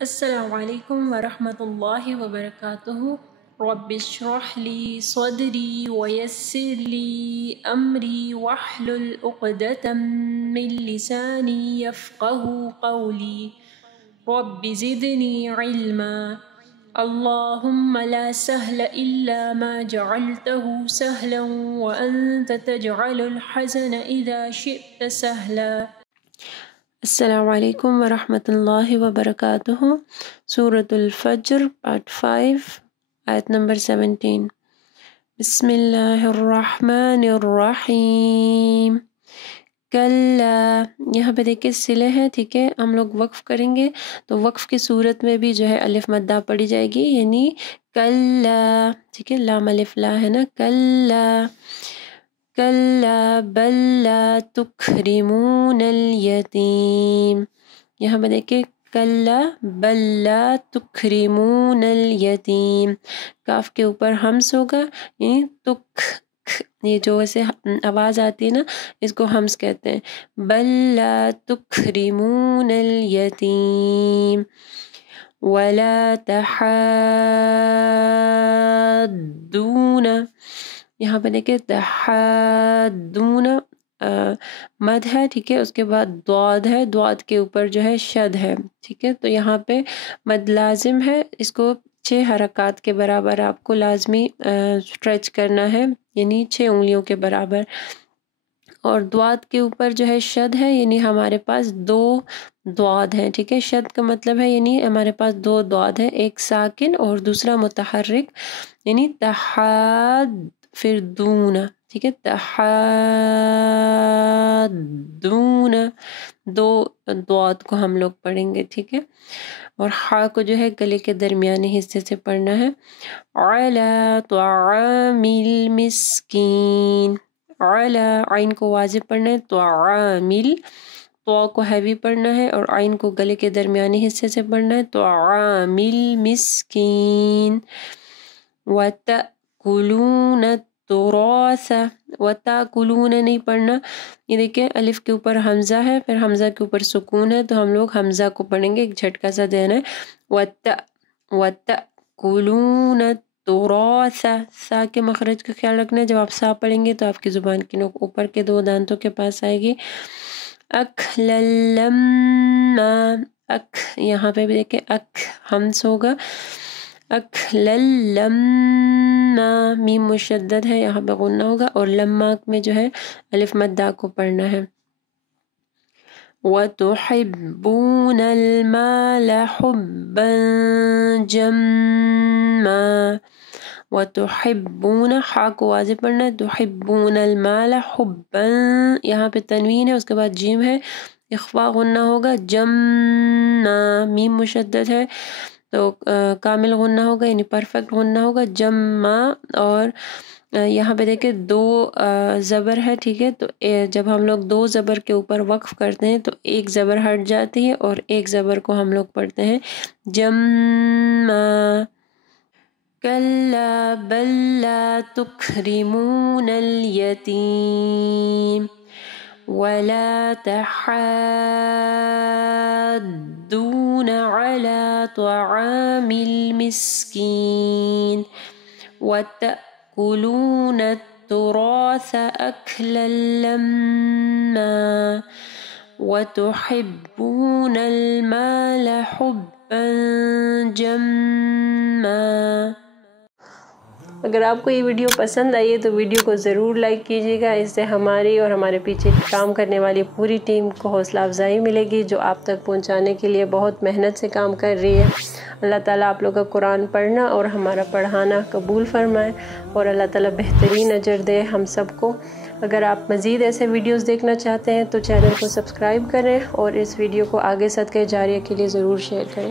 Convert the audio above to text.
السلام علیکم ورحمۃ اللہ وبرکاتہ۔ رب اشرح لی صدری ویسر لی امری واحلل عقدۃ من لسانی یفقهوا قولی رب زدنی علما۔ اللہم لا سہل الا ما جعلته سہلا وانت تجعل الحزن اذا شئت سہلا۔ السلام علیکم ورحمۃ اللہ وبرکاتہ۔ سورۃ الفجر پارٹ 5 آیت نمبر 17۔ بسم اللہ الرحمن الرحیم۔ کلا، یہاں پہ دیکھیں صلہ ہے، ٹھیک ہے، ہم لوگ وقف کریں گے تو وقف کی صورت میں بھی جو ہے الف مدہ پڑی جائے گی، یعنی کلا، ٹھیک ہے، لام الف لا ہے نا، کلا کلا بل لا تکرمون الیتیم۔ یہاں پہ دیکھیں کلا بل لا تکرمون الیتیم، کاف کے اوپر ہمس ہوگا، یعنی تک، یہ جو ایسے آواز آتی ہے نا اس کو ہمس کہتے ہیں۔ بل لا تکرمون الیتیم ولا تحاضون، یہاں پہ دیکھیں تحاضون مد ہے، ٹھیک ہے، اس کے بعد ضاد ہے، ضاد کے اوپر جو ہے شد ہے، ٹھیک ہے، تو یہاں پہ مد لازم ہے، اس کو 6 حرکات کے برابر آپ کو لازمی سٹریچ کرنا ہے، یعنی 6 انگلیوں کے برابر، اور ضاد کے اوپر جو ہے شد ہے، یعنی ہمارے پاس 2 ضاد ہیں، ٹھیک ہے، شد کا مطلب ہے یعنی ہمارے پاس 2 ضاد ہیں، ایک ساکن اور دوسرا متحرک، یعنی تحاد پھر دون، ٹھیک ہے، تحادون، 2 ضاد کو ہم لوگ پڑھیں گے، ٹھیک ہے، اور ہا کو جو ہے گلے کے درمیانی حصے سے پڑھنا ہے۔ علی طعام المسکین، علی، عین کو واضح پڑھنا ہے، طعام، تو کو ہیوی پڑھنا ہے اور عین کو گلے کے درمیانی حصے سے پڑھنا ہے، طعام المسکین۔ وَتَأْكُلُونَ التُّرَاثَ، وَتَأْكُلُونَ نہیں پڑھنا، یہ دیکھیں الف کے اوپر حمزہ ہے، پھر حمزہ کے اوپر سکون ہے، تو ہم لوگ حمزہ کو پڑھیں گے، ایک جھٹکا سا دینا ہے، وَتَأْكُلُونَ التُّرَاثَ، سا کے مخرج کا خیال رکھنا ہے، جب آپ سا پڑھیں گے تو آپ کی زبان کی نوک اوپر کے 2 دانتوں کے پاس آئے گی۔ اکلا لما، اک، یہاں پہ بھی دیکھیں اک ہمس ہوگا، اکلا لما، میم مشدد ہے، یہاں پہ غنہ ہوگا، اور لما میں جو ہے الف مدہ کو پڑھنا ہے۔ وَتُحِبُّونَ الْمَالَ حُبًّا جَمًّا، وَتُحِبُّونَ، ہا کو واضح پڑھنا ہے، تُحِبُّونَ الْمَالَ حُبًّا، یہاں پہ تنوین ہے، اس کے بعد جیم ہے، اخفاء غنہ ہوگا، جَمًّا، میم مشدد ہے تو کامل غنہ ہوگا، یعنی پرفیکٹ غنہ ہوگا، جَمًّا، اور یہاں پہ دیکھیں 2 زبر ہے، ٹھیک ہے، تو جب ہم لوگ 2 زبر کے اوپر وقف کرتے ہیں تو ایک زبر ہٹ جاتی ہے اور ایک زبر کو ہم لوگ پڑھتے ہیں جَمًّا۔ کلا بل لا تکرمون الیتیم ولا تحاضون علی طعام المسکین وتأکلون التراث أكلا لما وتحبون المال حبا جما۔ اگر آپ کو یہ ویڈیو پسند آئی ہے تو ویڈیو کو ضرور لائک کیجیے گا، اس سے ہماری اور ہمارے پیچھے کام کرنے والی پوری ٹیم کو حوصلہ افزائی ملے گی، جو آپ تک پہنچانے کے لیے بہت محنت سے کام کر رہی ہے۔ اللہ تعالیٰ آپ لوگ کا قرآن پڑھنا اور ہمارا پڑھانا قبول فرمائے، اور اللہ تعالیٰ بہترین اجر دے ہم سب کو۔ اگر آپ مزید ایسے ویڈیوز دیکھنا چاہتے ہیں تو چینل کو سبسکرائب کریں اور اس ویڈیو کو آگے صدقہ جاریہ کے لیے ضرور شیئر کریں۔